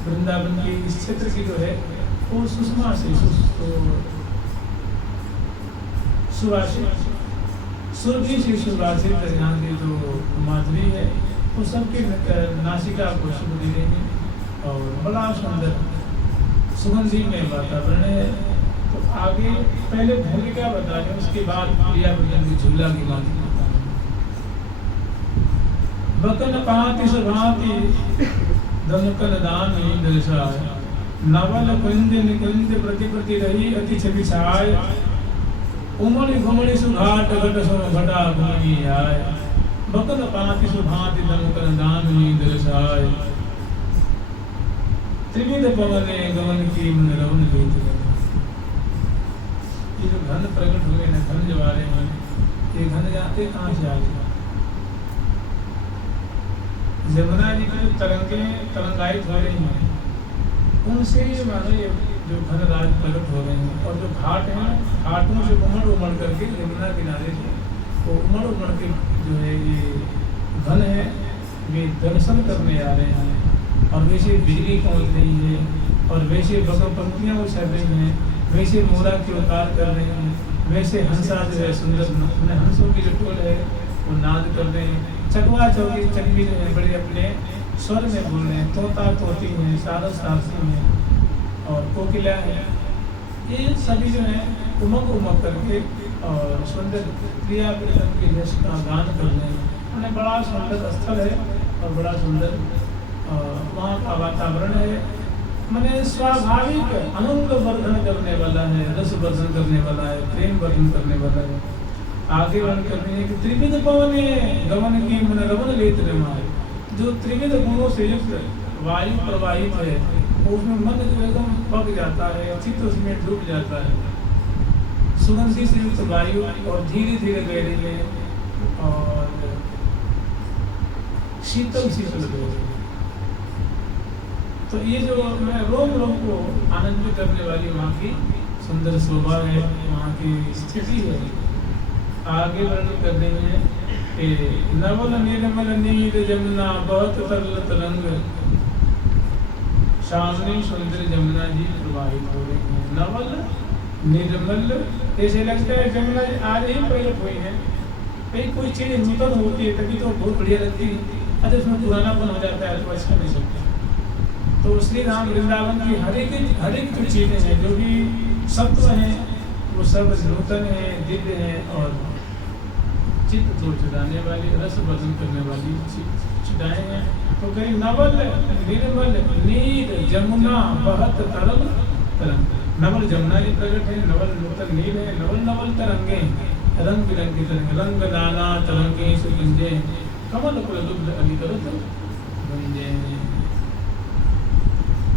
वृंदावन की इस क्षेत्र की जो है वो सुषमा से सुवासित सुरभि से सुवासित यहाँ की जो माधुरी है वो सबके नासिका को शुभ दे रही है और बड़ा सुंदर सुगंधी में वातावरण है। तो आगे पहले भूमिका बताएं उसके बाद क्रिया बदन की झूला की बात बताएं। बकन पाति सुभाति दमकन दामिनी दर्शाय। नवल कुंज निकुंज प्रति प्रति रही अति छवि छाय। उमड़ी घुमड़ी सुघाट घट घटा घुमनी आय। बकन पाति सुभाति दमकन दामिनी दर्शाय। त्रिविध पवने गमन की मन रवन गीत। ये जो घन प्रकट हुए हैं, घन जो आ रहे हैं, ये घन जाते कहाँ से आ गए? यमुना जी की जो तरंगायित हो रही हैं उनसे ये मानो ये जो घन राज प्रकट हो रहे हैं। और जो घाट हैं घाटों से उमड़ उमड़ करके यमुना किनारे से वो उमड़ उमड़ के जो है ये घन है वे दर्शन करने आ रहे हैं। और वैसे बिजली पहुँच रही है और वैसे बगल पंक्तियाँ उछल रही हैं, वैसे मोरा के उतार कर रहे हैं, वैसे हंसा जो है सुंदर हंसों की जो टोल है वो नाद कर रहे हैं। चकवा चौकी चकवी जो है बड़े अपने स्वर में बोल रहे हैं, तोता तोती हैं, सारस सारसी हैं और कोकिला है, ये सभी जो है उमंग उमंग करके और सुंदर प्रिया प्रियतम के यश का गान कर रहे हैं। उन्हें बड़ा सुंदर स्थल है और बड़ा सुंदर वहाँ का वातावरण है, मैंने स्वाभाविक आनंद वर्धन करने वाला है, रस वर्धन करने वाला है, प्रेम वर्धन करने वाला है। आगे वर्णन कर रहे हैं कि त्रिविध पवन गमन की मन रमन लेत रमाए, जो त्रिविध गुणों से युक्त वायु प्रवाहित है उसमें मन एकदम पक जाता है, चित्त उसमें डूब जाता है। सुगंधी से युक्त वायु और धीरे धीरे बह रही है और शीतल शीतल बह रही है। तो ये जो मैं रोम रोम को आनंदित करने वाली वहाँ की सुंदर शोभा है, वहाँ की स्थिति है। आगे वर्णन कर रहे हैं कि नवल निर्मल नीर जमुना बहुत तरल तरंग, सामने सुंदर जमुना जी प्रवाहित हो रही है। नवल निर्मल, ऐसे लगता है जमुना जी आज ही प्रकट हुई है। कहीं कोई चीज नूतन होती है तभी तो बहुत बढ़िया लगती है, अगर उसमें पुरानापन हो जाता है तो अच्छा नहीं लगता। तो श्री राम वृंदावन की हर एक जो चीजें हैं, जो भी सत्व हैं, वो सब नूतन है, दिव्य है और चित्त को चुराने वाली, रस वर्धन करने वाली चिटाएं हैं। तो कहीं नवल निर्मल नीर जमुना बहत तरल तरंग, नवल जमुना जी प्रकट है, नवल नूतन नीर है, नवल नवल तरंगे रंग बिरंगी तरंगे, रंग नाना तरंगे सुगंजे कमल कुल दुग्ध अलिकरत गुंजे।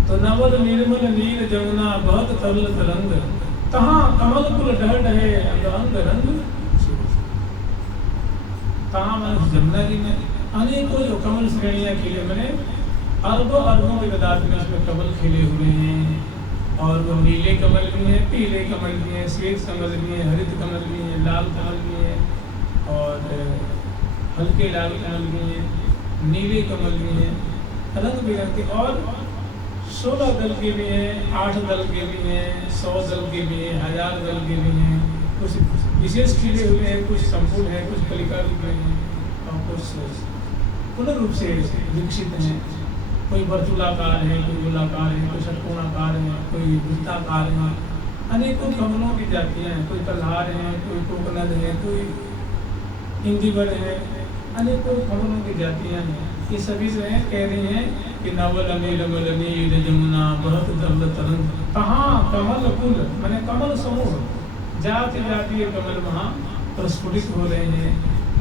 तो नवल निर्मल नीर जमुना बहुत तरल तरंग, तहाँ कमल कुल डह डहे अंग अंग रंग। तहाँ मैंने जमुना जी में अनेकों जो कमल श्रेणियाँ खिले, मैंने अरबों अरबों के तादाद में उसमें कमल खिले हुए हैं। और वो नीले कमल भी हैं, पीले कमल भी हैं, श्वेत कमल भी हैं, हरित कमल भी हैं, लाल कमल भी हैं और हल्के लाल कमल भी हैं, नीले कमल भी हैं, रंग बिरंगे। और 16 दल के भी हैं, 8 दल के भी हैं, 100 दल के भी हैं, 1000 दल के भी हैं। कुछ विशेष खिले हुए हैं, कुछ संपूर्ण हैं, कुछ कलिका रूप में हैं और कुछ पूर्ण रूप से विकसित हैं। कोई वर्तुलाकार है, कोई गोलाकार है, कोई षटकोणाकार है, कोई वृत्ताकार है। अनेकों कमलों की जातियाँ हैं, कोई कल्हार हैं, कोई कोकनद है, कोई इंदिवर है, अनेकों कमलों की जातियाँ हैं। ये सभी जो है कह रही हैं कि नवल निर्मल नीर जमुना बहुत तरल तरंग, तहाँ कमल कुल माने कमल समूह, जाति जातीय कमल वहाँ प्रस्फुटित हो रहे हैं,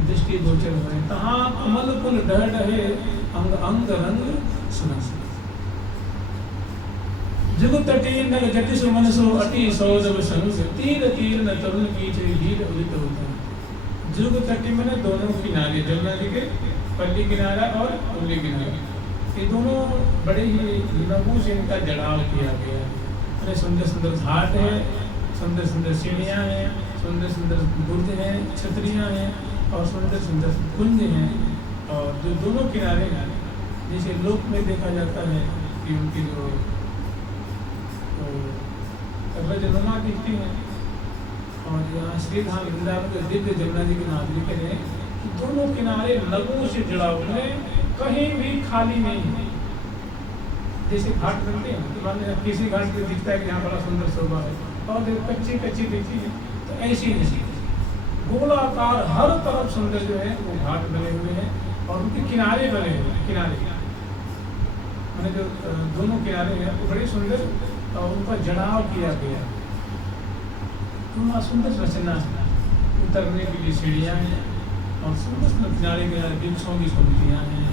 दृष्टि गोचर हो रहे हैं। तहाँ कमल कुल डह डहे अंग अंग रंग सुना। जुग तटी नग जति सुमन सो अति सौदव संग, तीर तीर न तरुण की लील उदित होता है। जुग तटी मैंने दोनों किनारे, जमुना जी के पल्ली किनारा और उल्ली किनारा, ये दोनों बड़े ही लघु से इनका जड़ाव किया गया है। सुंदर सुंदर घाट है, सुंदर सुंदर सीढ़ियाँ हैं, सुंदर सुंदर बुर्ज हैं, छतरियाँ हैं और सुंदर सुंदर कुंज हैं। और जो दोनों किनारे हैं, जैसे लोक में देखा जाता है कि उनकी जो रजनुमा दिखती हैं, और यहाँ श्रीधाम वृंदावन के दिव्य जमुना जी के नागरिक हैं कि दोनों किनारे लघु से जुड़ा हुए, कहीं भी खाली नहीं है। जैसे घाट बनते हैं तो मान लीजिए किसी घाट पे दिखता है कि यहाँ बड़ा सुंदर शोभा है और कच्ची कच्ची दिखती है, तो ऐसी नहीं, गोलाकार हर तरफ सुंदर जो है वो घाट बने हुए हैं और उनके किनारे बने हुए हैं। किनारे मैंने जो दोनों किनारे हैं वो बड़े सुंदर और उनका जड़ाव किया गया, तो सुंदर रचना है। उतरने के लिए सीढ़ियाँ हैं और सुंदर सुंदर किनारे किनारे वृक्षों की पंक्तियाँ हैं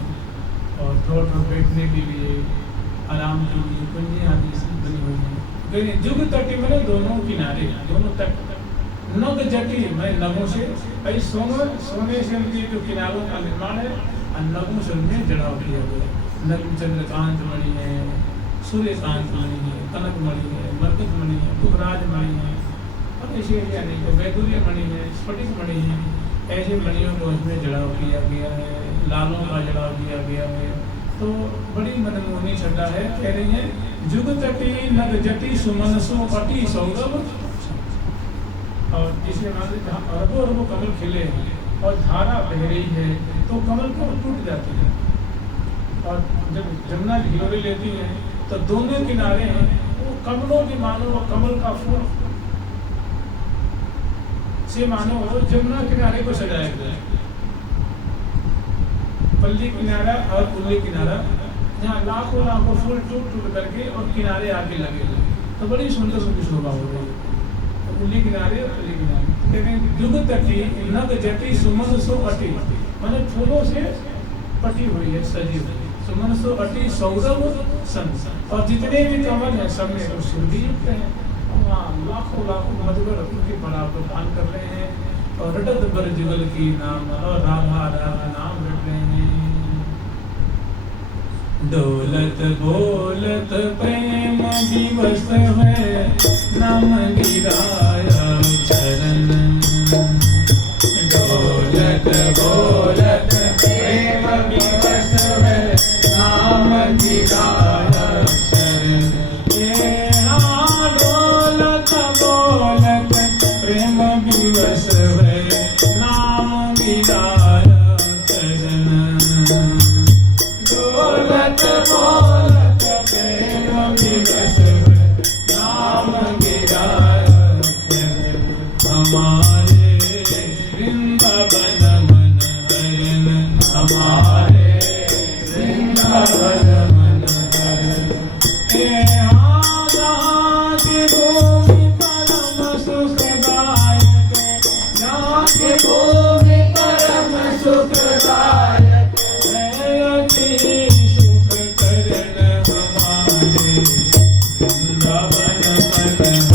और थोड़ा थोड़ा बैठने के लिए, आराम के लिए कुंजें आदि बनी हुई हैं। जुग तटी मैंने दोनों किनारे, दोनों तट, नग जटी मैं नगों से, भाई सोने से उनके जो किनारों का निर्माण है और नगों से उनमें जड़ाव किया गया। नग चंद्रकांत मणि है, सूर्यकांत मणि है, कनक मणि है, मरकत मणि है, पुखराज मणि है और ऐसे अनेक वैदुर्य मणि है, स्फटिक मणि है। ऐसे मणियों को उसमें जड़ाव किया गया है, लालों का जड़ाव किया गया है। तो बड़ी मनमोहनी छटा है। कह रही है जुग तटी नग जटी सुमन सो अटी सौरभ, और जिसे मान लीजिए जहाँ अरबों अरबों कमल खिले हैं और धारा बह रही है तो कमल कमल टूट जाते हैं। और जब जमुना की हिलोरी लेती है तो दोनों किनारे हैं वो कमलों के मानो, वो कमल का फूल से मानो जमुना किनारे को सजाया गया। पल्ली किनारा और पुल्ली किनारा, जहाँ लाखों लाखों फूल टूट टूट करके और किनारे आगे लगे हुए, तो बड़ी सुंदर सुंदर शोभा हो रही है। तो पुल्ली किनारे और पल्ली किनारे कहते हैं जुग तटी नग जटी सुमन सो अटी, माने फूलों से पटी हुई है, सजी हुई है। सुमन सो अटी सौरभ सन, और जितने भी कमल हैं सब में सुरभि युक्त हैं। वहाँ लाखों लाखों मधुकर उनके बड़ा पान कर रहे हैं और रटत बर जुगल की नाम और राधा राधा नाम रट रहे हैं। डोलत बोलत प्रेम दिवस है, नाम गिराया चरण। डोलत बोलत प्रेम दिवस है, नाम गिराया चरण। डोलत बोलत प्रेम दिवस है, नाम गिराया चरण। डोलत बोलत प्रेम दिवस है, नाम गिराया चरण। हमारे वृंदावन मन हरन, हमारे वृंदावन मन हरन। के भूमि परम सुखदायक, यहाँ के भूमि परम सुखदायक, अति सुख करन हमारे वृंदावन मन हरन।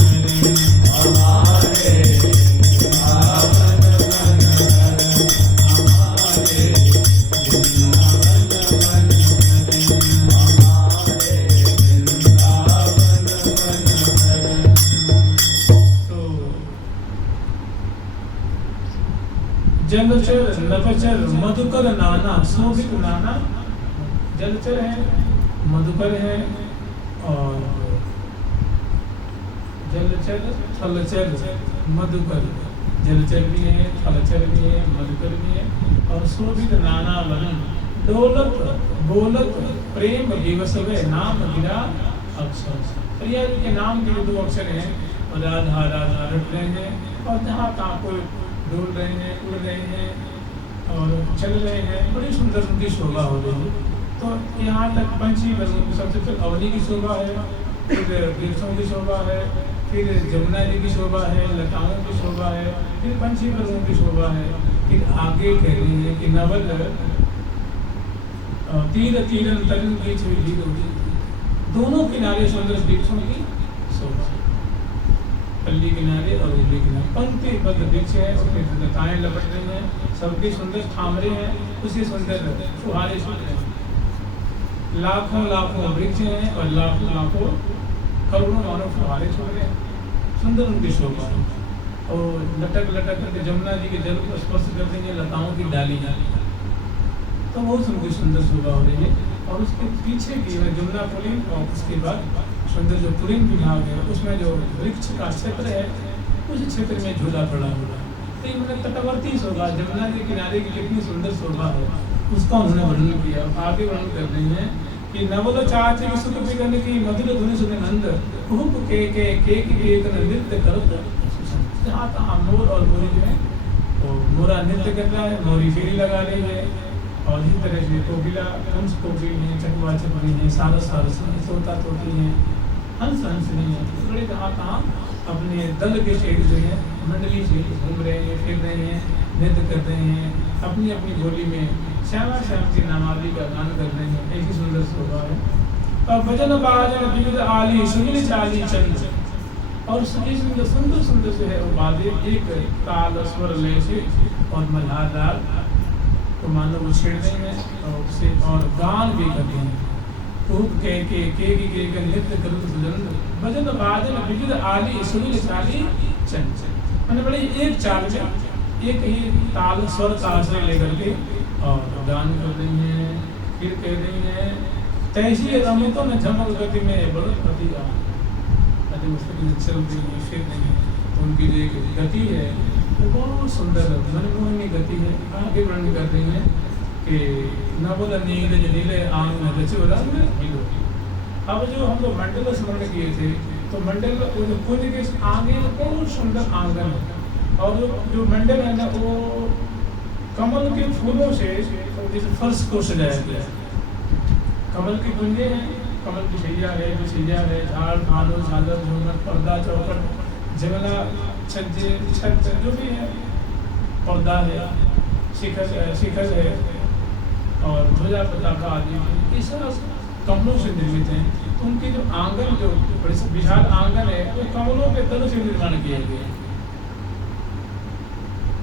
हमारे वृंदावन मन हरन, हमारे वृंदावन मन हरन, हमारे वृंदावन मन हरन। तो जलचर नभचर मधुकर नाना, शोभित नाना, जलचर है, मधुकर है, और जलचर थलचर मधुकर, जलचर भी है, थलचर भी है, मधुकर भी है, और शोभित नाना वन। डोलत बोलत प्रेम दिवस वे, नाम गिरा अक्षर। प्रिया जी के नाम के दो अक्षर हैं, और राधा राधा रट रहे हैं, और जहाँ तहाँ कोई डोल रहे हैं, उड़ रहे हैं और चल रहे हैं, बड़ी सुंदर उनकी शोभा हो रही है। तो यहाँ तक पंछी सबसे पहले अवनी की शोभा है, फिर वृक्षों की शोभा है, फिर जमुना जी की शोभा है, लताओं की शोभा है, फिर पंछी वर्गों की शोभा है। फिर आगे कह रही है कि नवल तीर तीरन तरन की छवि होगी, दोनों किनारे सुंदर वृक्षों की शोभा, पल्ली किनारे और उल्ली किनारे पंक्ति बद्ध वृक्ष है, उसमें लताएं लपट रही हैं, सबके सुंदर थामरे हैं, उसके सुंदर फुहारे छूट रहे हैं। लाखों लाखों वृक्ष हैं और लाखों लाखों करोड़ों मानव फुहारे छूट रहे हैं, सुंदर उनकी शोभा। और लटक लटक करके जमुना जी के जल को स्पर्श कर देंगे लताओं की डालियाँ, तो बहुत उनकी सुंदर शोभा हो रही है। और उसके पीछे की जमुना पुलिन, और उसके बाद सुंदर जो पुलिन विभाग है, उसमें जो वृक्ष का क्षेत्र है, उस क्षेत्र में झूला पड़ा हुआ है। तो इन्होंने तटवर्ती शोभा, जमुना के किनारे की कितनी सुंदर शोभा है, उसका उन्होंने वर्णन किया। आगे वर्णन कर रही है कि नवल चाच सुख बिगन की मधुर धुनि सुन नंद, खूब के नृत्य करत। जहाँ तहाँ मोर और मोरी जो है वो मोरा नृत्य कर रहा है, मोरी फेरी लगा रही है, और इसी तरह से कोकिला हंस कोकिल है, चकवा चकवी है, सारस सारस है, तोता तोती है, हंस हंस नहीं है। बड़े जहाँ तहाँ अपने दल के शेर जो है मंडली से घूम रहे हैं, फिर रहे हैं, नृत्य कर रहे हैं, अपनी अपनी बोली में श्यामा श्याम की नामावली का गान कर रहे हैं। ऐसी सुंदर शोभा है। और भजन बाजन विविध आली सुनील चाली चंद, और सुंदर सुंदर सुंदर जो है वो वाद्य एक ताल स्वर लय से और मल्हारदार तो मानो वो छेड़ रहे हैं, और उसे और गान भी करते हैं। खूब के नृत्य करुत सुजंद, भजन बाजन विविध आली सुनील चाली चंद, मैंने बड़े एक चाल में एक ही ताल स्वर का आश्रय लेकर के और गान कर रही हैं। फिर कह रही हैं तैसी रमतों में झमक गति में बढ़ती आ, चल रही है, फिर नहीं, तो उनकी जो एक गति है वो बहुत सुंदर मनमोहनी गति है। आगे वर्णन कर रही है कि नवल नील नीले आंग रचो रंग नीलो। अब जो हम लोग मंडल स्मरण किए थे, तो मंडल वो जो कुंज के आगे बहुत सुंदर आंगन है, और जो मंडल है ना वो कमल के फूलों से जैसे फर्श को सजाया गया है। कमल की कुंजे हैं, कमल की छैया है, बिछैया है, झाड़ खानो झालर झूमर पर्दा चौपट जंगला छज्जे छत जो भी है, पर्दा है, शिखर है और ध्वजा पताका आदि, ये सब कमलों से निर्मित हैं। तो उनके जो आंगन, जो बड़े विशाल आंगन है, वो कमलों के दल से निर्माण किया गया है।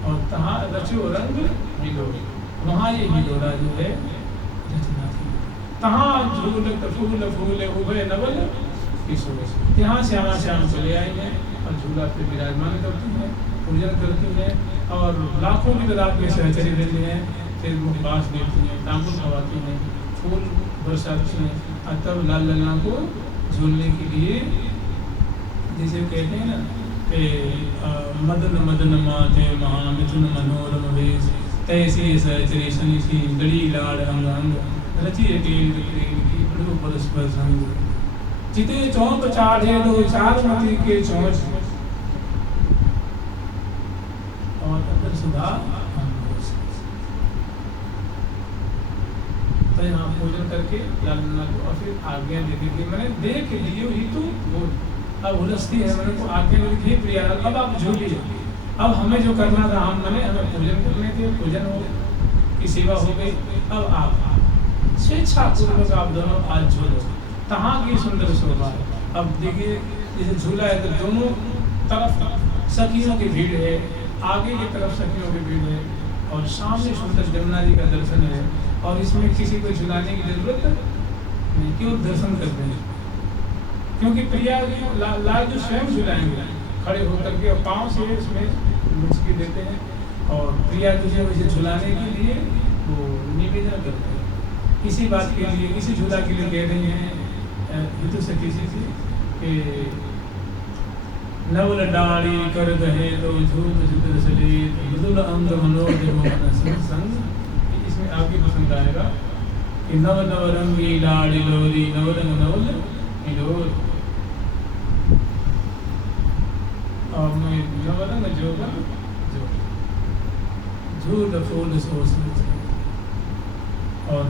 और तहाँ रचो रंग हिलोरा, वहाँ ये हिलोरा जो है रचना थी। तहाँ झूलत फूल फूले उभय नवल किशोर, यहाँ श्यामा श्याम चले आए हैं और झूला पे विराजमान करती हैं, पूजन करती हैं, और लाखों की तादाद में सहचरी देते हैं, फिर मुखबास देती हैं, तांबुल खवाती हैं, फूल बरसाती हैं, और तब लाल लल्ला को झूलने के लिए, जैसे कहते हैं ना कि मदन मदन माते महामिथुन मनोरम वेश, तैसे सहचरी शनि की गड़ी लाड़ अंग अंग रची टेल की बड़ो परस्पर संग, जिते चौंक चाढ़े दो चार मती के चौंच, और अगर सुधा तो यहाँ पूजन करके लालना को और फिर आज्ञा दे दी। मैंने देख लिए ही तो बोल, अब हुलस्ती है, मैंने को आज्ञा दे दी प्रिया, अब आप झूलिए, अब हमें जो करना था हम मैंने हमें पूजन करने थे, पूजन हो की सेवा हो गई, अब आप स्वेच्छा पूर्वक आप दोनों आज झूलो, तहाँ की सुंदर शोभा। अब देखिए जैसे झूला है तो दोनों तरफ सखियों की भीड़ है, आगे की तरफ सखियों की भीड़ है, और सामने सुंदर जमुना जी का दर्शन है, और इसमें किसी को झुलाने की जरूरत नहीं, केवल दर्शन करते हैं। क्योंकि प्रिया जी लाल जो स्वयं झुलाएंगे खड़े होकर के, और पाँव से इसमें मुचकी देते हैं, और प्रिया जी जो इसे झुलाने के लिए वो निवेदन करते हैं। इसी बात के लिए, इसी झूला के लिए कह रही हैं हितु से किसी से कि नवल डाली कर गहे तो झूठ जिद्र सले मृदुल अंग मनोज मोहन संग। इसमें आपकी पसंद आएगा कि नव नव रंगी लाड़ी लोरी नवरंग नवल हिलोर, और मैं नवरंग जोगन झूठ फूल सोच, और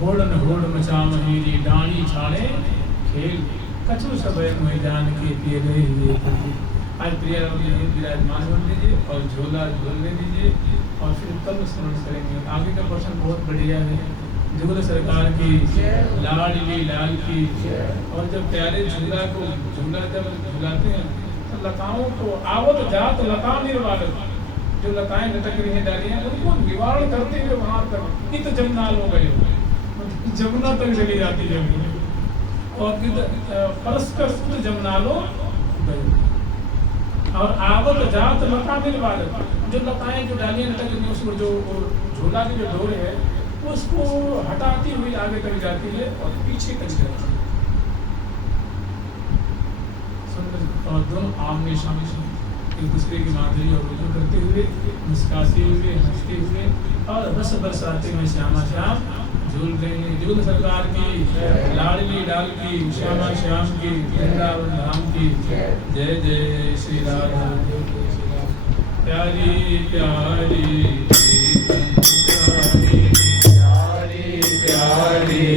होड़न होड़ मचा महेरी डाणी छाड़े खेल, कछु समय मैदान के पियले हुए। आज प्रिया विराजमान बन लीजिए और झोला झूलने दीजिए, और फिर तब स्मरण करेंगे। आगे का प्रश्न बहुत बढ़िया है। झूल सरकार की लाडली लाल की, और जब प्यारे झूला को झूला जब झुलाते हैं तो लताओं को आवत जात लता निर्वाणक, जो लताएं लटक रही हैं डालियां, उनको निवारण करते हुए वहां तक इत जमुना हो गए, जमुना तक चली जाती है, और परस्पर सुत जमुनालो गए। और आवत जात लता निर्वाणक, जो लताएं जो डालियां लटक रही हैं उसको जो झूला की जो डोर है उसको हटाती हुई आगे तक जाती है और पीछे तक जाती है। और दोनों आमने सामने एक दूसरे की माधुरी और रुजू करते हुए, मुस्कुराते हुए, हंसते हुए, और रस बरसाते में श्यामा श्याम झूल रहे हैं। झूल सरकार की, लाडली लाल की, श्यामा श्याम की, वृंदावन धाम की जय जय श्री राधा। प्यारी प्यारी प्यारी प्यारी